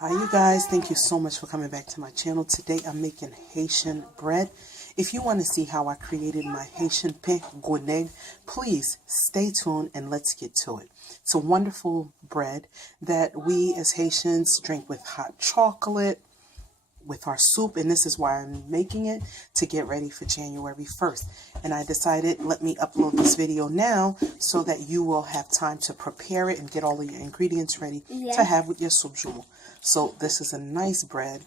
Hi you guys, thank you so much for coming back to my channel. Today I'm making Haitian bread. If you want to see how I created my Haitian pain Gro Neg, please stay tuned and let's get to it. It's a wonderful bread that we as Haitians drink with hot chocolate, with our soup, and this is why I'm making it, to get ready for January 1st. And I decided, let me upload this video now so that you will have time to prepare it and get all of your ingredients ready to have with your soup journal. So this is a nice bread,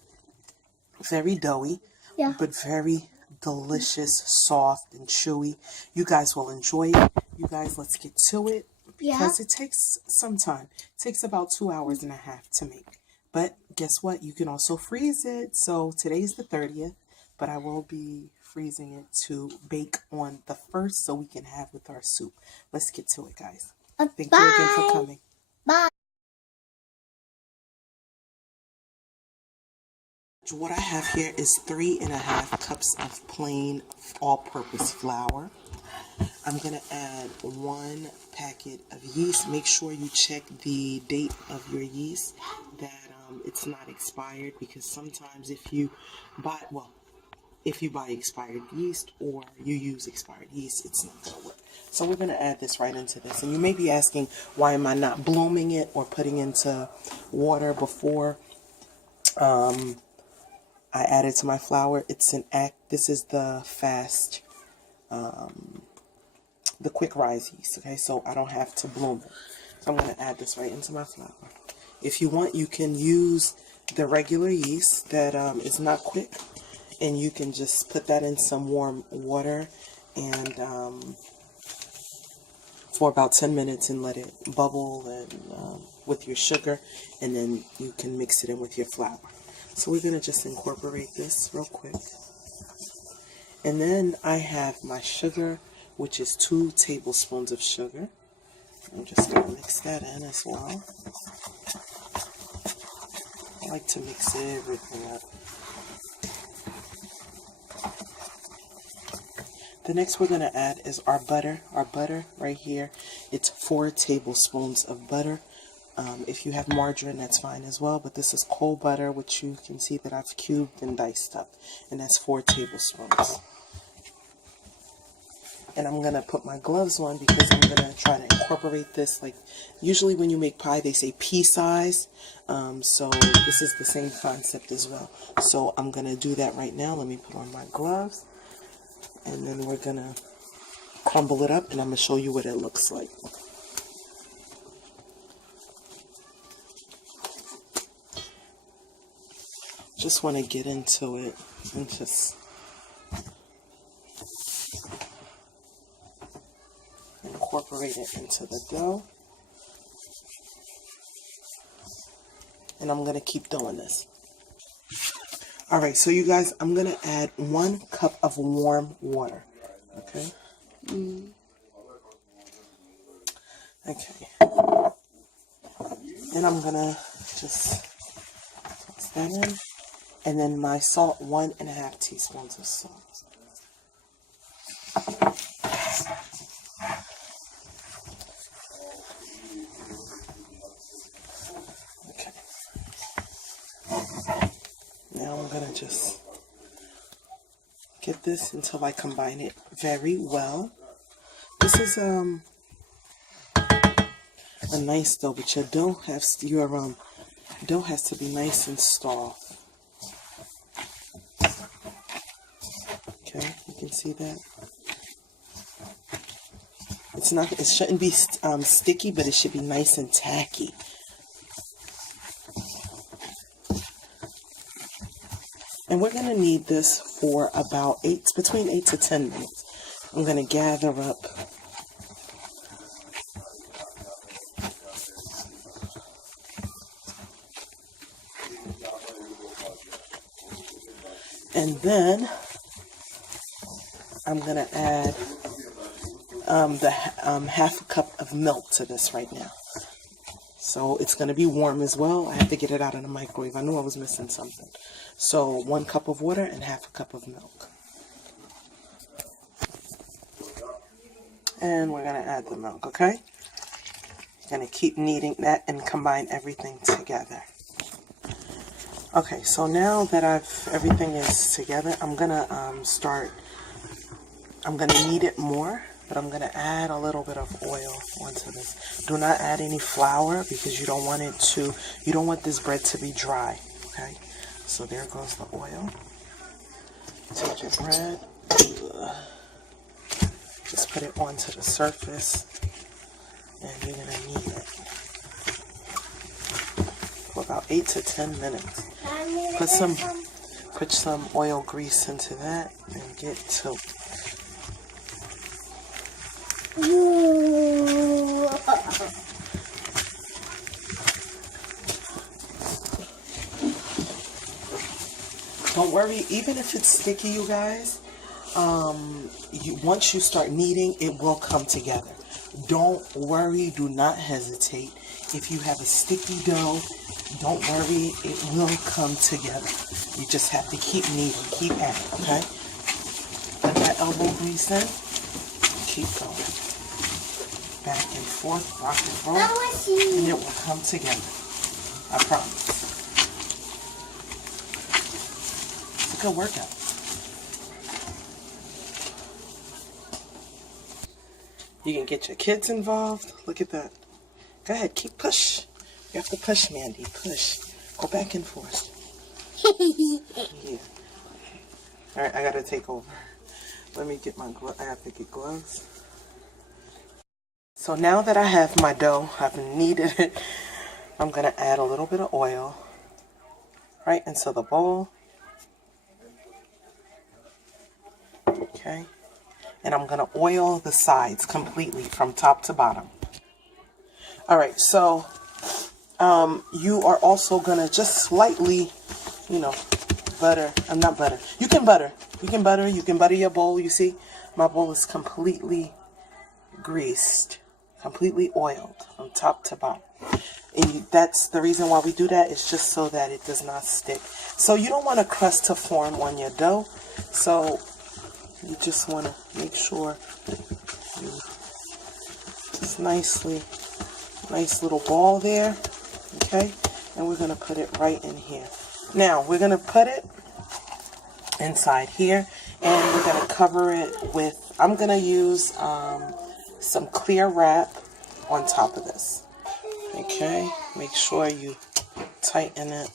very doughy, but very delicious, soft and chewy. You guys will enjoy it. You guys, let's get to it because it takes some time. It takes about 2.5 hours to make. But guess what? You can also freeze it. So today's the 30th, but I will be freezing it to bake on the 1st so we can have with our soup. Let's get to it, guys. Thank you again for coming. Bye. What I have here is 3.5 cups of plain all-purpose flour. I'm going to add 1 packet of yeast. Make sure you check the date of your yeast, that it's not expired, because sometimes if you buy expired yeast or you use expired yeast, it's not going to work. So we're going to add this right into this. And you may be asking, why am I not blooming it or putting into water before I add it to my flour? It's an act. This is the fast, the quick rise yeast. Okay, so I don't have to bloom it. So I'm going to add this right into my flour. If you want, you can use the regular yeast that is not quick, and you can just put that in some warm water and for about 10 minutes and let it bubble and with your sugar, and then you can mix it in with your flour. So we're going to just incorporate this real quick. And then I have my sugar, which is 2 tablespoons of sugar. I'm just going to mix that in as well. I like to mix everything up. The next we're going to add is our butter. Our butter right here, it's 4 tablespoons of butter. If you have margarine, that's fine as well, but this is cold butter, which you can see that I've cubed and diced up, and that's 4 tablespoons. And I'm going to put my gloves on because I'm going to try to incorporate this. Like, usually when you make pie, they say pea size. So this is the same concept as well. So I'm going to do that right now. Let me put on my gloves. And then we're going to crumble it up, and I'm going to show you what it looks like. Just want to get into it and just incorporate it into the dough. And I'm going to keep doing this. Alright, so you guys, I'm going to add 1 cup of warm water. Okay? Okay. And I'm going to just toss that in. And then my salt, 1.5 teaspoons of salt. Okay. Now I'm going to just get this until I combine it very well. This is a nice dough, but your dough has to be nice and soft. Okay, you can see that. It shouldn't be sticky, but it should be nice and tacky. And we're going to need this for about between 8 to 10 minutes. I'm going to gather up and then I'm going to add half a cup of milk to this right now. So it's going to be warm as well. I have to get it out of the microwave. I knew I was missing something. So 1 cup of water and half a cup of milk. And we're going to add the milk, okay? Going to keep kneading that and combine everything together. Okay, so now that everything is together, I'm gonna knead it more, but I'm gonna add a little bit of oil onto this. Do not add any flour because you don't want this bread to be dry. Okay, so there goes the oil. Take your bread, just put it onto the surface, and you're gonna knead it for about 8 to 10 minutes. Put some oil grease into that and get to. Don't worry, even if it's sticky, you guys, once you start kneading, it will come together. Don't worry, do not hesitate. If you have a sticky dough, don't worry, it will come together. You just have to keep kneading, keep at it, okay? Put that elbow grease in, keep going. Back and forth, rock and roll, and it will come together. I promise. It's a good workout. You can get your kids involved. Look at that. Go ahead, keep push. You have to push, Mandy. Push. Go back and forth. Yeah. All right, I gotta take over. Let me get my gloves. I have to get gloves. So now that I have my dough, I've kneaded it. I'm gonna add a little bit of oil right into the bowl. Okay. And I'm gonna oil the sides completely from top to bottom. All right, so you are also gonna just slightly, butter. Not butter. You can butter. You can butter your bowl. You see, my bowl is completely greased, completely oiled from top to bottom. And that's the reason why we do that, is just so that it does not stick. So you don't want a crust to form on your dough. So you just want to make sure it's nice little ball there. Okay, and we're going to put it right in here. Now we're going to put it inside here, and we're going to cover it with, I'm going to use some clear wrap on top of this. Okay, make sure you tighten it,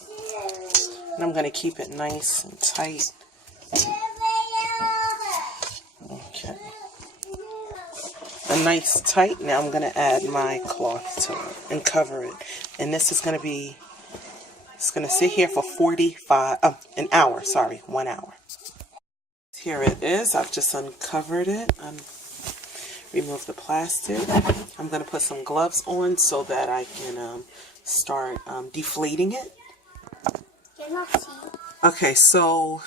and I'm going to keep it nice and tight. Okay, a nice tight. Now I'm going to add my cloth to it and cover it, and this is going to be, it's going to sit here for 1 hour. Here it is. I've just uncovered it. Remove the plastic. I'm going to put some gloves on so that I can start deflating it. Okay, so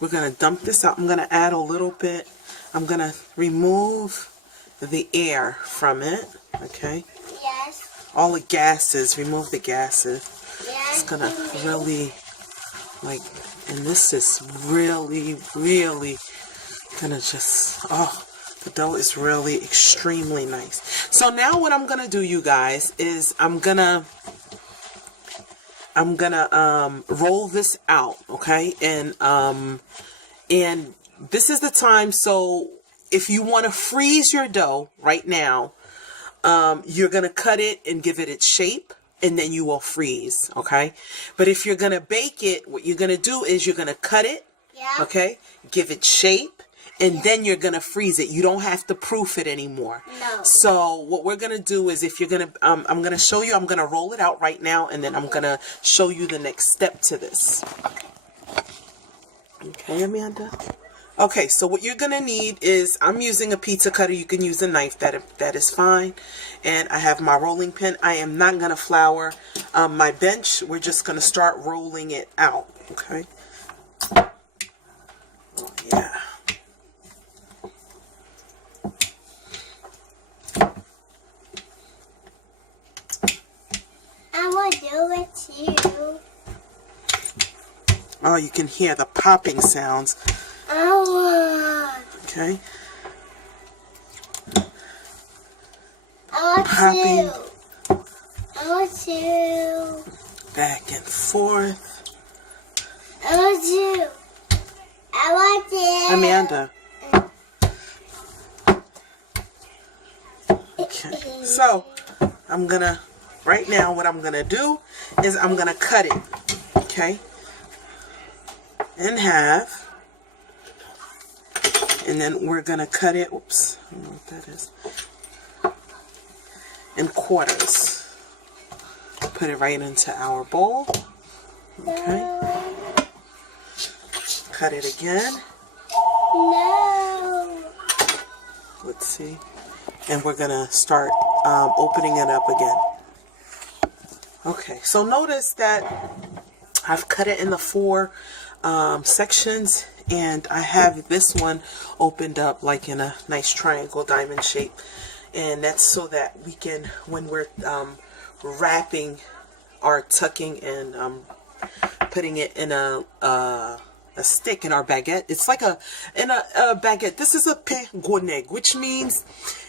we're going to dump this out. I'm going to add a little bit. I'm going to remove the air from it. Okay? Yes. All the gases. Remove the gases. Yes. It's going to really, and this is really, really going to just, the dough is really extremely nice. So now what I'm going to do, you guys, is I'm going to roll this out, okay? And this is the time, so if you want to freeze your dough right now, you're going to cut it and give it its shape, and then you will freeze, okay? But if you're going to bake it, what you're going to do is you're going to cut it, okay? Give it shape, and then you're going to freeze it. You don't have to proof it anymore. No. So what we're going to do is, if you're going to, I'm going to show you, I'm going to roll it out right now, and then I'm going to show you the next step to this. Okay, Amanda? Okay, so what you're going to need is, I'm using a pizza cutter. You can use a knife. That is fine. And I have my rolling pin. I am not going to flour my bench. We're just going to start rolling it out. Okay? Oh, yeah. I want to do it too. Oh, you can hear the popping sounds. Okay. I want to. Back and forth. I want you. I want you. Amanda. Okay. So, I'm gonna, right now, what I'm gonna do is I'm gonna cut it, okay, in half. And then we're gonna cut it, oops, I don't know what that is, in quarters. Put it right into our bowl. Okay. Cut it again. No. Let's see. And we're gonna start opening it up again. Okay, so notice that I've cut it in the 4 sections, and I have this one opened up like in a nice triangle diamond shape. And that's so that we can, when we're wrapping or tucking and putting it in a stick in our baguette. It's like a baguette. This is a pain Gro Neg, which means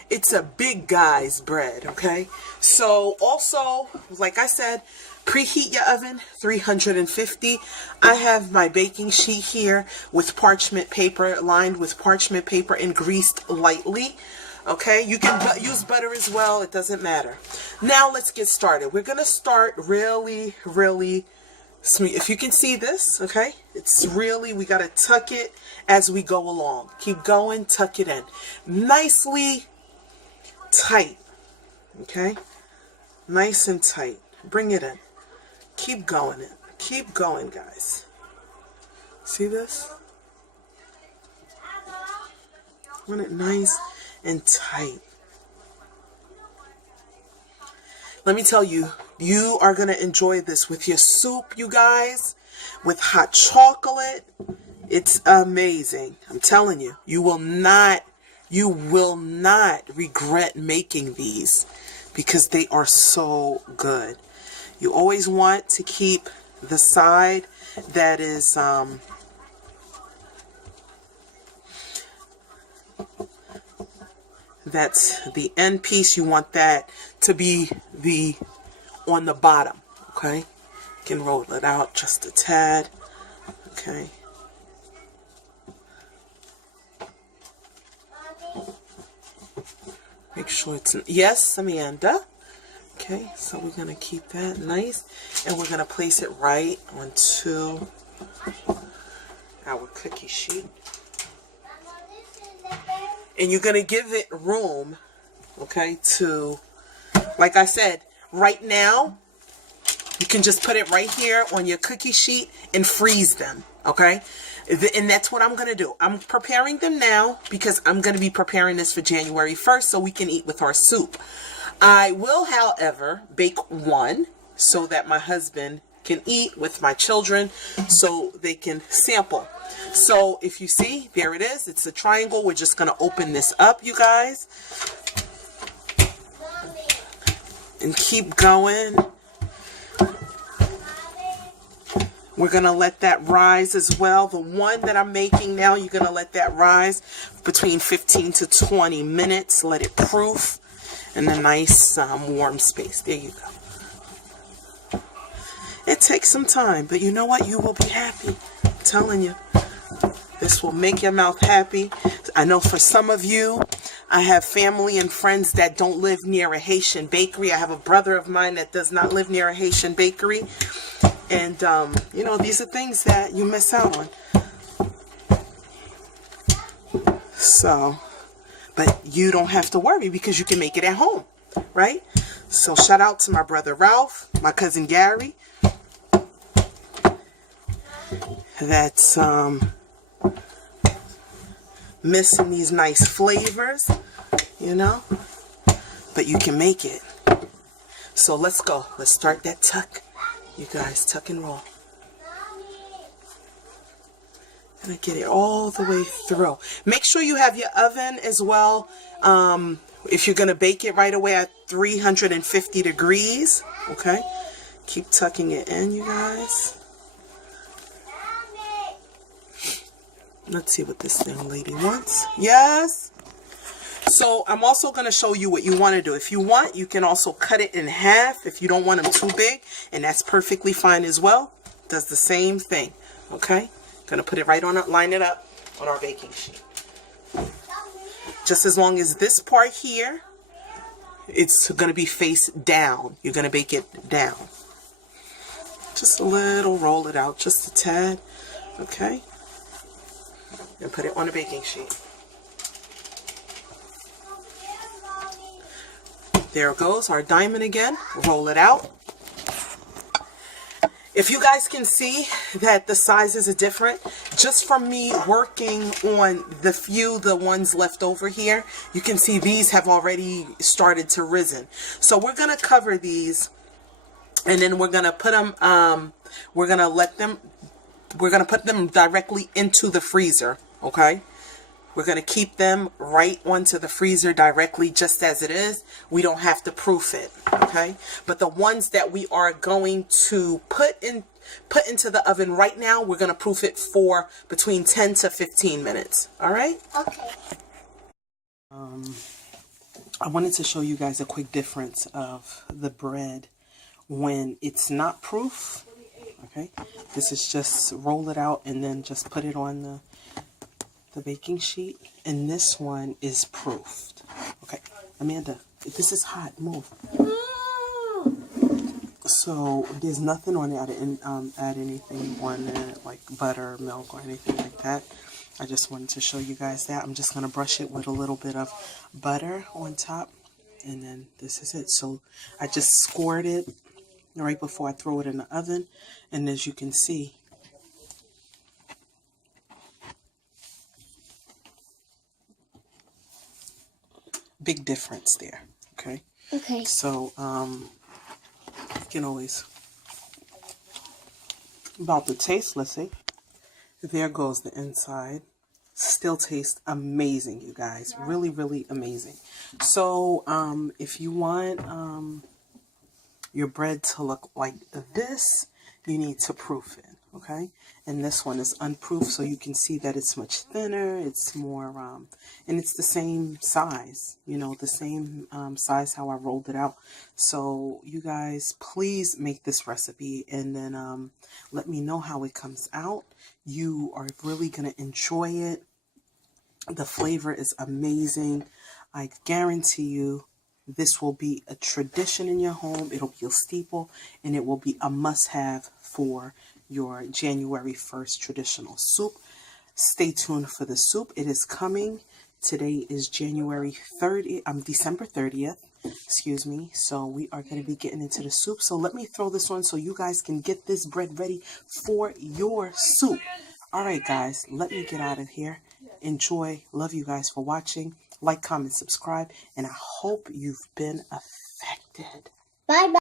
it's a big guy's bread, okay? So also, like I said, preheat your oven, 350. I have my baking sheet here with parchment paper, lined with parchment paper and greased lightly. Okay, you can use butter as well. It doesn't matter. Now let's get started. We're going to start really, really smooth. If you can see this, okay, it's really, we got to tuck it as we go along. Keep going, tuck it in. Nicely tight, okay? Nice and tight. Bring it in. Keep going in. Keep going, guys. See this? Want it nice and tight. Let me tell you, you are going to enjoy this with your soup, you guys, with hot chocolate. It's amazing. I'm telling you, you will not regret making these because they are so good. You always want to keep the side that is that's the end piece. You want that to be on the bottom, okay? You can roll it out just a tad, okay? Make sure it's, yes, Amanda. Okay, so we're going to keep that nice, and we're going to place it right onto our cookie sheet. And you're going to give it room, okay, to, like I said, right now, you can just put it right here on your cookie sheet and freeze them, okay? And that's what I'm going to do. I'm preparing them now because I'm going to be preparing this for January 1st so we can eat with our soup. I will, however, bake one so that my husband can eat with my children so they can sample. So if you see, there it is. It's a triangle. We're just going to open this up, you guys. And keep going. We're going to let that rise as well. The one that I'm making now, you're going to let that rise between 15 to 20 minutes. Let it proof in a nice warm space. There you go. It takes some time, but you know what? You will be happy. I'm telling you. This will make your mouth happy. I know for some of you, I have family and friends that don't live near a Haitian bakery. I have a brother of mine that does not live near a Haitian bakery. And, you know, these are things that you miss out on. So, but you don't have to worry because you can make it at home, right? So shout out to my brother Ralph, my cousin Gary. That's missing these nice flavors, you know, but you can make it. So let's go. Let's start that tuck. You guys, tuck and roll. Gonna get it all the way through. Make sure you have your oven as well. If you're gonna bake it right away at 350 degrees, okay? Keep tucking it in, you guys. Let's see what this young lady wants. Yes. So I'm also going to show you what you want to do. If you want, you can also cut it in half if you don't want them too big. And that's perfectly fine as well. Does the same thing. Okay? Gonna put it right on it, line it up on our baking sheet. Just as long as this part here, it's gonna be face down. You're gonna bake it down. Just a little, roll it out, just a tad. Okay? And put it on a baking sheet. There goes our diamond again. Roll it out. If you guys can see that the sizes are different, just from me working on the ones left over here, you can see these have already started to risen. So we're going to cover these, and then we're going to put them, we're going to put them directly into the freezer, okay? We're going to keep them right onto the freezer directly just as it is. We don't have to proof it, okay? But the ones that we are going to put into the oven right now, we're going to proof it for between 10 to 15 minutes, all right? Okay. I wanted to show you guys a quick difference of the bread when it's not proof, okay? This is just roll it out and then just put it on the baking sheet, and this one is proofed. Okay, Amanda, this is hot. Move. So there's nothing on it. I didn't add anything on it like butter, milk, or anything like that. I just wanted to show you guys that. I'm just gonna brush it with a little bit of butter on top, and then this is it. So I just scored it right before I throw it in the oven, and as you can see, big difference there. Okay. Okay. So you can always about the taste. Let's see. There goes the inside. Still tastes amazing, you guys. Really, really amazing. So if you want your bread to look like this, you need to proof it. Okay, and this one is unproofed, so you can see that it's much thinner, it's more and it's the same size, you know, the same size how I rolled it out. So you guys, please make this recipe and then let me know how it comes out. You are really gonna enjoy it. The flavor is amazing. I guarantee you this will be a tradition in your home. It'll be a staple, and it will be a must-have for your January 1st traditional soup. Stay tuned for the soup. It is coming. Today is December 30th. Excuse me. So we are going to be getting into the soup. So let me throw this on so you guys can get this bread ready for your soup. All right, guys, let me get out of here. Enjoy. Love you guys for watching. Like, comment, subscribe, and I hope you've been affected. Bye-bye.